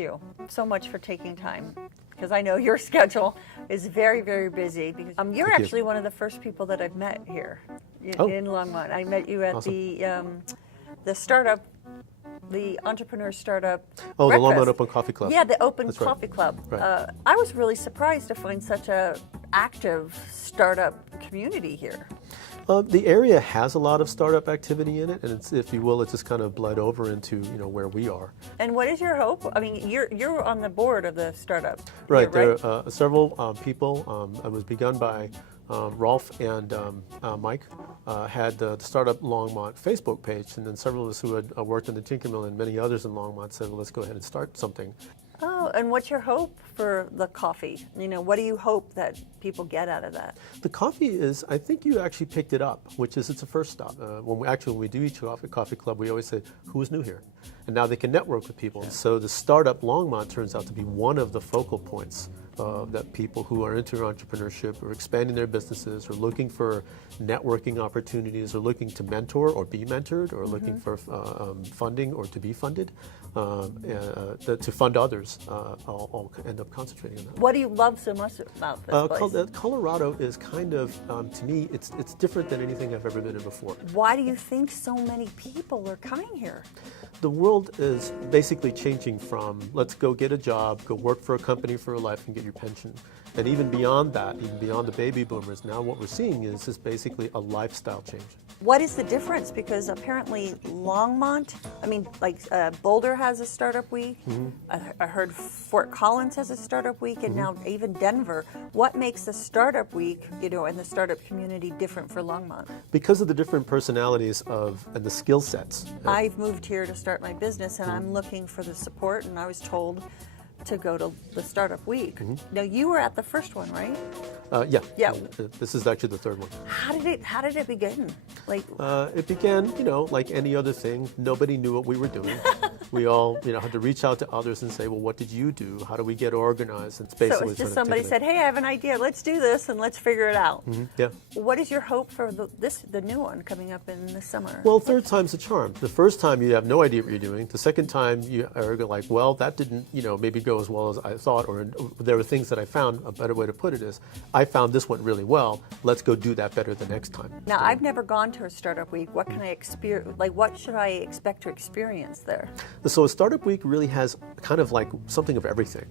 you so much for taking time, because I know your schedule is very, very busy. Because you're actually one of the first people that I've met here in Longmont. I met you at the startup, the entrepreneur startup breakfast. The Longmont Open Coffee Club. Yeah, the Open That's Coffee right. Club. Right. I was really surprised to find such a active startup community here. The area has a lot of startup activity in it, and it's, if you will, it's just kind of bled over into where we are. And what is your hope? I mean, you're on the board of the startup. Right. Here, right? There are several people. It was begun by Rolf and Mike. Had the Startup Longmont Facebook page, and then several of us who had worked in the Tinker Mill and many others in Longmont said, well, let's go ahead and start something. Oh, and what's your hope for the coffee? What do you hope that people get out of that? The coffee is, I think you actually picked it up, which is it's a first stop. When we do each coffee club, we always say, who is new here? And now they can network with people. And so the Startup Longmont turns out to be one of the focal points that people who are into entrepreneurship or expanding their businesses or looking for networking opportunities or looking to mentor or be mentored or looking for funding or to be funded, to fund others, all end up concentrating on that. What do you love so much about this place? Colorado is kind of, to me, it's different than anything I've ever been in before. Why do you think so many people are coming here? The world is basically changing from let's go get a job, go work for a company for a life and get your pension. And even beyond that, even beyond the baby boomers, now what we're seeing is basically a lifestyle change. What is the difference? Because apparently Longmont, Boulder has a startup week. I heard Fort Collins has a startup week, and now even Denver. What makes the startup week, and the startup community different for Longmont? Because of the different personalities and the skill sets. I've moved here to start my business, and I'm looking for the support, and I was told to go to the startup week. Now you were at the first one, right? Yeah. This is actually the third one. How did it begin? It began, like any other thing. Nobody knew what we were doing. We all, had to reach out to others and say, well, what did you do? How do we get organized? It's basically so it's just somebody said, hey, I have an idea. Let's do this and let's figure it out. Yeah. What is your hope for the new one coming up in the summer? Well, third time's a charm. The first time you have no idea what you're doing. The second time you are like, well, that didn't, maybe go as well as I thought, or there were things that I found. A better way to put it is, I found this went really well. Let's go do that better the next time. Now, I've never gone to a startup week. What can I experience? What should I expect to experience there? So a startup week really has kind of like something of everything.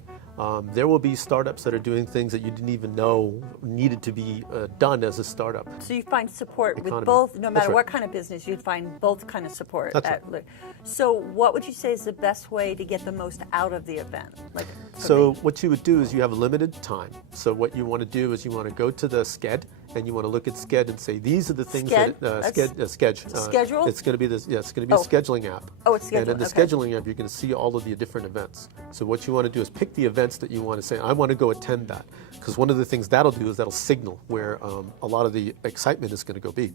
There will be startups that are doing things that you didn't even know needed to be done as a startup. So you find support Economy. with both, no matter right. what kind of business, you'd find both kind of support. That's right. So what would you say is the best way to get the most out of the event? So what you would do is you have a limited time. So what you want to do is you want to go to the SCED and you want to look at SCED and say these are the things schedule. It's going to be this. Yeah, it's going to be a scheduling app. Oh, it's scheduling. And in the scheduling app, you're going to see all of the different events. So what you want to do is pick the events that you want to say, I want to go attend that, because one of the things that'll do is that'll signal where a lot of the excitement is going to go be.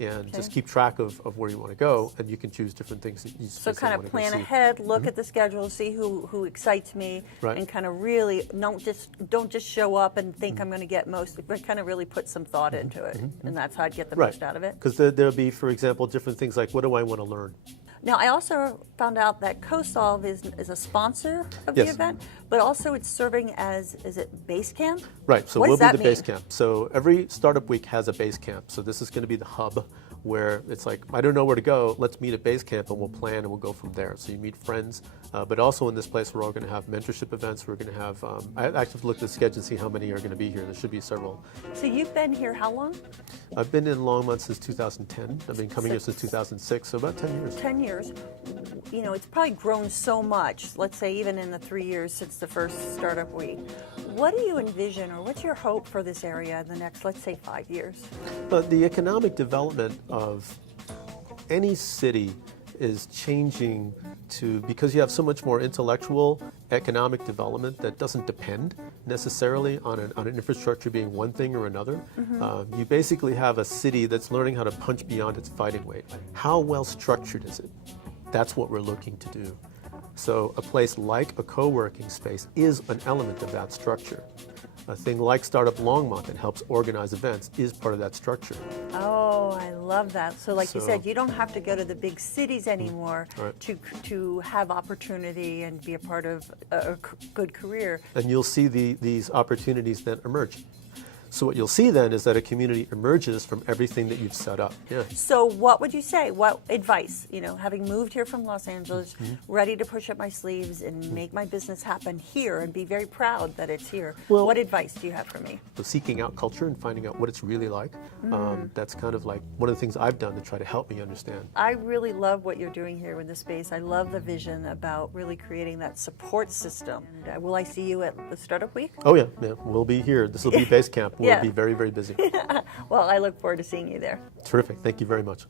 And just keep track of where you want to go, and you can choose different things that you So kind of plan ahead, look at the schedule, see who excites me, and kind of really don't just show up and think I'm going to get most, but kind of really put some thought into it, and that's how I'd get the most out of it. Because there'll be, for example, different things like, what do I want to learn? Now, I also found out that CoSolve is a sponsor of the event, but also it's serving as, is it base camp? Right, so what we'll does be that the base camp. So every startup week has a base camp. So this is going to be the hub where it's like, I don't know where to go, let's meet at base camp and we'll plan and we'll go from there. So you meet friends, but also in this place we're all going to have mentorship events. We're going to have, I actually have to look at the schedule and see how many are going to be here. There should be several. So you've been here how long? I've been in Longmont since 2010. I've been coming here since 2006, so about 10 years. 10 years. It's probably grown so much, let's say even in the 3 years since the first startup week. What do you envision, or what's your hope for this area in the next, let's say, 5 years? The economic development of any city is changing because you have so much more intellectual economic development that doesn't depend necessarily on an infrastructure being one thing or another. You basically have a city that's learning how to punch beyond its fighting weight. How well structured is it? That's what we're looking to do. So a place like a co-working space is an element of that structure. A thing like Startup Longmont that helps organize events is part of that structure. Oh, I love that. So like you So- said, you don't have to go to the big cities anymore Right. to have opportunity and be a part of a good career. And you'll see these opportunities then emerge. So what you'll see then is that a community emerges from everything that you've set up. Yeah. So what would you say? What advice, having moved here from Los Angeles, ready to push up my sleeves and make my business happen here and be very proud that it's here. Well- What advice do you have for me? So seeking out culture and finding out what it's really like, that's kind of like one of the things I've done to try to help me understand. I really love what you're doing here in this space. I love the vision about really creating that support system. And, will I see you at the Startup Week? Oh yeah, we'll be here. This will be base camp. We'll Yeah. be very, very busy. Well, I look forward to seeing you there. Terrific. Thank you very much.